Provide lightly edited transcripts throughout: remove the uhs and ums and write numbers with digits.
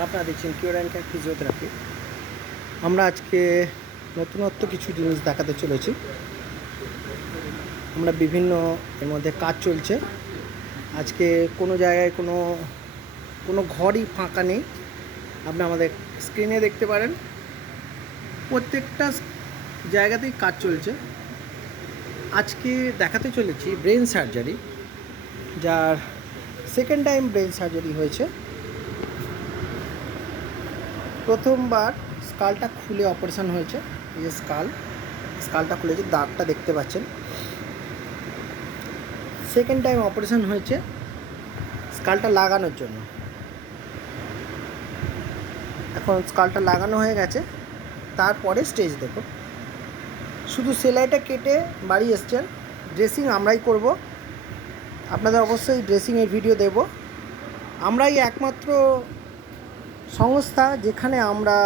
আপনারা দেখছেন cure and care physiotherapy. আমরা আজকে নতুনত্ব কিছু জিনিস দেখাতে চলেছি। আমরা বিভিন্ন এর মধ্যে কাজ চলছে। আজকে কোনো জায়গায় কোনো ঘরই ফাঁকা নেই। আপনি আমাদের স্ক্রিনে দেখতে পারেন, প্রত্যেকটা জায়গাতেই কাজ চলছে। আজকে দেখাতে চলেছি ব্রেন সার্জারি, যার সেকেন্ড টাইম ব্রেন সার্জারি হয়েছে। প্রথমবার স্কালটা খুলে অপারেশন হয়েছে। এই যে স্কালটা খুলেছে, দাগটা দেখতে পাচ্ছেন। সেকেন্ড টাইম অপারেশন হয়েছে স্কালটা লাগানোর জন্য। এখন স্কালটা লাগানো হয়ে গেছে, তারপরে স্টেজ দেখুন। শুধু সেলাইটা কেটে বাড়ি এসছেন, ড্রেসিং আমরাই করব। আপনাদের অবশ্যই ড্রেসিংয়ের ভিডিও দেব। আমরাই একমাত্র সংস্থা যেখানে আমরা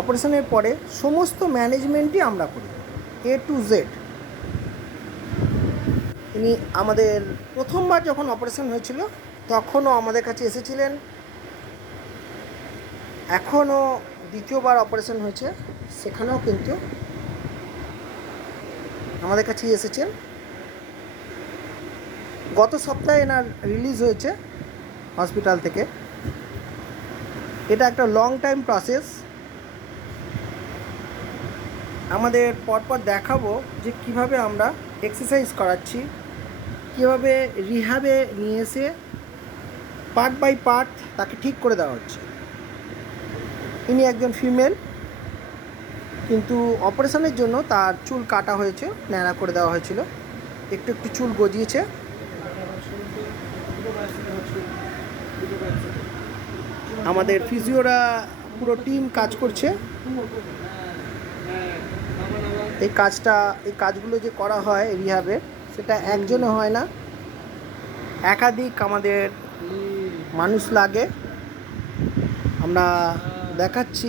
অপারেশনের পরে সমস্ত ম্যানেজমেন্টই আমরা করি, A to Z। ইনি আমাদের প্রথমবার যখন অপারেশন হয়েছিল তখনও আমাদের কাছে এসেছিলেন, এখনও দ্বিতীয়বার অপারেশন হয়েছে সেখানেও কিন্তু আমাদের কাছেই এসেছেন। গত সপ্তাহে এনার রিলিজ হয়েছে হসপিটাল থেকে। এটা একটা লং টাইম প্রসেস। আমাদের পরপর দেখাবো যে কিভাবে আমরা এক্সারসাইজ করাচ্ছি, কীভাবে রিহ্যাবে নিয়ে এসে পার্ট বাই পার্ট তাকে ঠিক করে দেওয়া হচ্ছে। ইনি একজন ফিমেল, কিন্তু অপারেশনের জন্য তার চুল কাটা হয়েছে, ন্যাড়া করে দেওয়া হয়েছিল, একটু একটু চুল গজিয়েছে। আমাদের ফিজিওরা পুরো টিম কাজ করছে। এই কাজগুলো যে করা হয় রিহ্যাবে, সেটা একজনে হয় না, একাধিক আমাদের মানুষ লাগে। আমরা দেখাচ্ছি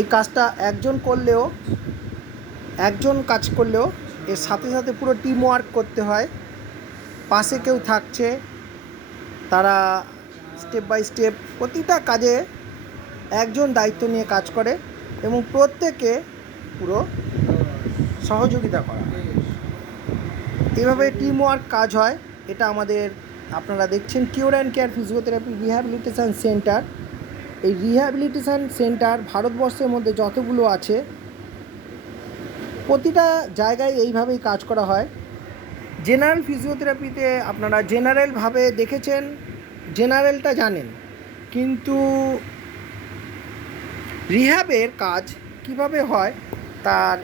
এই কাজটা একজন কাজ করলেও এর সাথে সাথে পুরো টিম ওয়ার্ক করতে হয়। পাশে কেউ থাকছে, তারা স্টেপ বাই স্টেপ প্রতিটা কাজে একজন দায়িত্ব নিয়ে কাজ করে এবং প্রত্যেকে পুরো সহযোগিতা করা হয়। এভাবে টিম ওয়ার্ক কাজ হয়। এটা আপনারা দেখছেন cure and care physiotherapy rehabilitation centre. এই রিহ্যাবিলিটেশন সেন্টার ভারতবর্ষের মধ্যে যতগুলো আছে প্রতিটা জায়গায় এইভাবেই কাজ করা হয়। জেনারেল ফিজিওথেরাপিতে আপনারা জেনারেলভাবে দেখেছেন, জেনারেলটা জানেন, কিন্তু রিহ্যাবের কাজ কিভাবে হয় তার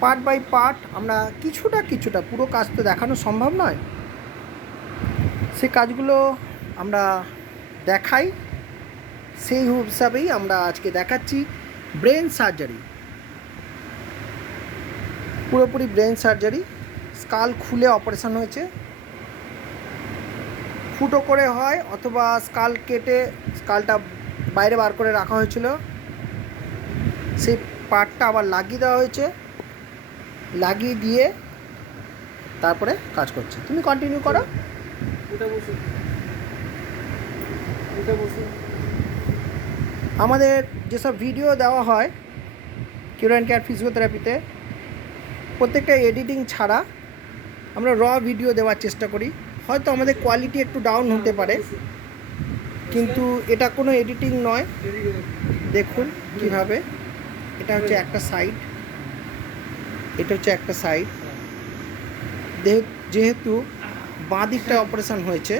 পার্ট বাই পার্ট আমরা কিছুটা, পুরো কাজ তো দেখানো সম্ভব নয়, সেই কাজগুলো আমরা দেখাই। সেই হিসাবেই আমরা আজকে দেখাচ্ছি ব্রেন সার্জারি, পুরোপুরি ব্রেন সার্জারি। স্কাল খুলে অপারেশন হয়েছে, ফুটো করে হয় অথবা স্কাল কেটে স্কালটা বাইরে বার করে রাখা হয়েছিল, সেই পার্টটা আবার লাগিয়ে দেওয়া হয়েছে, লাগিয়ে দিয়ে তারপরে কাজ করছে। তুমি কন্টিনিউ করো। আমাদের যেসব ভিডিও দেওয়া হয় কিওর অ্যান্ড কেয়ার ফিজিওথেরাপিতে, প্রত্যেকটা এডিটিং ছাড়া আমরা ভিডিও দেওয়ার চেষ্টা করি। হয়তো আমাদের কোয়ালিটি একটু ডাউন হতে পারে, কিন্তু এটা কোনো এডিটিং নয়। দেখুন কিভাবে, এটা হচ্ছে একটা সাইড, যেহেতু বাঁ দিকটা অপারেশন হয়েছে,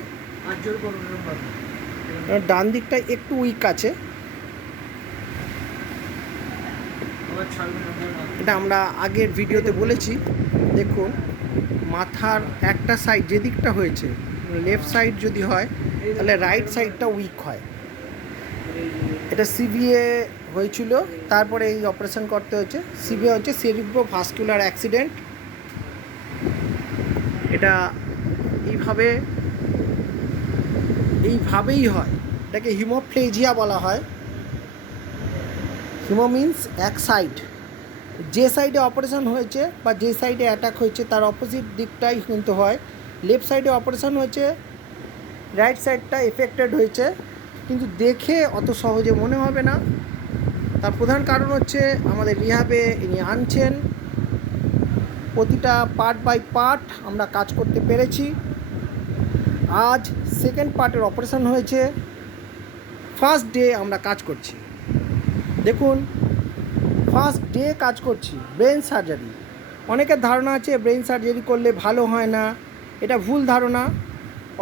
ডান দিকটা একটু উইক আছে। এটা আমরা আগের ভিডিওতে বলেছি। দেখুন মাথার একটা সাইড যে দিকটা হয়েছে, লেফট সাইড যদি হয় তাহলে রাইট সাইডটা উইক হয়। এটা সিভিএ হয়েছিল, তারপরে এই অপারেশন করতে হয়েছে। সিভিএ হচ্ছে সেরিব্রো ভাস্কুলার অ্যাক্সিডেন্ট। এটা এইভাবেই হয়। এটাকে হিমোপ্লেজিয়া বলা হয়। হিমো মিন্স এক সাইড, যে সাইডে অপারেশন হয়েছে বা যে সাইডে অ্যাটাক হয়েছে তার অপোজিট দিকটাই কিন্তু হয়। লেফট সাইডে অপারেশন হয়েছে, রাইট সাইডটা এফেক্টেড হয়েছে, কিন্তু দেখে অত সহজে মনে হবে না। তার প্রধান কারণ হচ্ছে আমাদের রিহ্যাবে ইনি আনছেন, প্রতিটা পার্ট বাই পার্ট আমরা কাজ করতে পেরেছি। আজ সেকেন্ড পার্টের অপারেশন হয়েছে, ফার্স্ট ডে আমরা কাজ করছি। দেখুন, ফার্স্ট ডে কাজ করছি ব্রেন সার্জারি। অনেকের ধারণা আছে ব্রেন সার্জারি করলে ভালো হয় না, এটা ভুল ধারণা।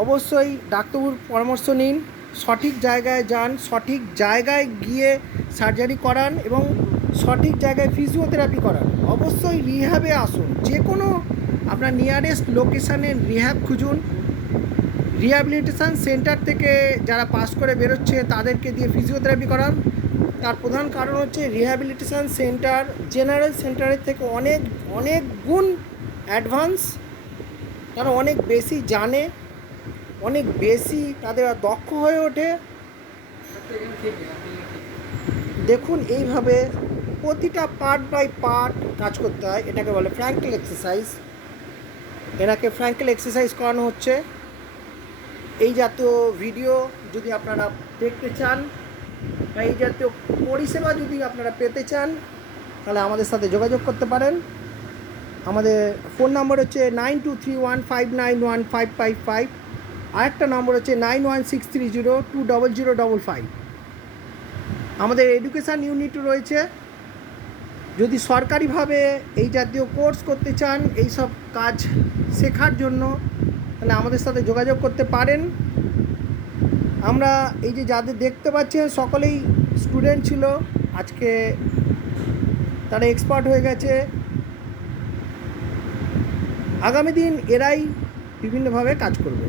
অবশ্যই ডাক্তারবাবুর পরামর্শ নিন, সঠিক জায়গায় যান, সঠিক জায়গায় গিয়ে সার্জারি করান এবং সঠিক জায়গায় ফিজিওথেরাপি করান। অবশ্যই রিহ্যাবে আসুন, যে কোনো আপনার নিয়ারেস্ট লোকেশানে রিহ্যাব খুঁজুন। রিহ্যাবিলিটেশন সেন্টার থেকে যারা পাস করে বেরোচ্ছে তাদেরকে দিয়ে ফিজিওথেরাপি করান। তার প্রধান কারণ হচ্ছে রিহ্যাবিলিটেশন সেন্টার জেনারেল সেন্টারের থেকে অনেক অনেক গুণ অ্যাডভান্স, তারা অনেক বেশি জানে, অনেক বেশি তাদের দক্ষ হয়ে ওঠে। দেখুন, এইভাবে প্রতিটা পার্ট বাই পার্ট কাজ করতে হয়, এটাকে বলে ফ্র্যাঙ্কেল এক্সারসাইজ। এনাকে ফ্র্যাঙ্কেল এক্সারসাইজ করানো হচ্ছে। এই জাতীয় ভিডিও যদি আপনারা দেখতে চান বা এই জাতীয় পরিষেবা যদি আপনারা পেতে চান, তাহলে আমাদের সাথে যোগাযোগ করতে পারেন। আমাদের ফোন নম্বর হচ্ছে 9231591555, আরেকটা নম্বর হচ্ছে 9163020055। আমাদের এডুকেশান ইউনিট রয়েছে। যদি সরকারিভাবে এই জাতীয় কোর্স করতে চান, এই সব কাজ শেখার জন্য, তাহলে আমাদের সাথে যোগাযোগ করতে পারেন। আমরা এই যে যাদের দেখতে পাচ্ছেন সকলেই স্টুডেন্ট ছিল, আজকে তারা এক্সপার্ট হয়ে গেছে। আগামী দিন এরাই বিভিন্নভাবে কাজ করবে।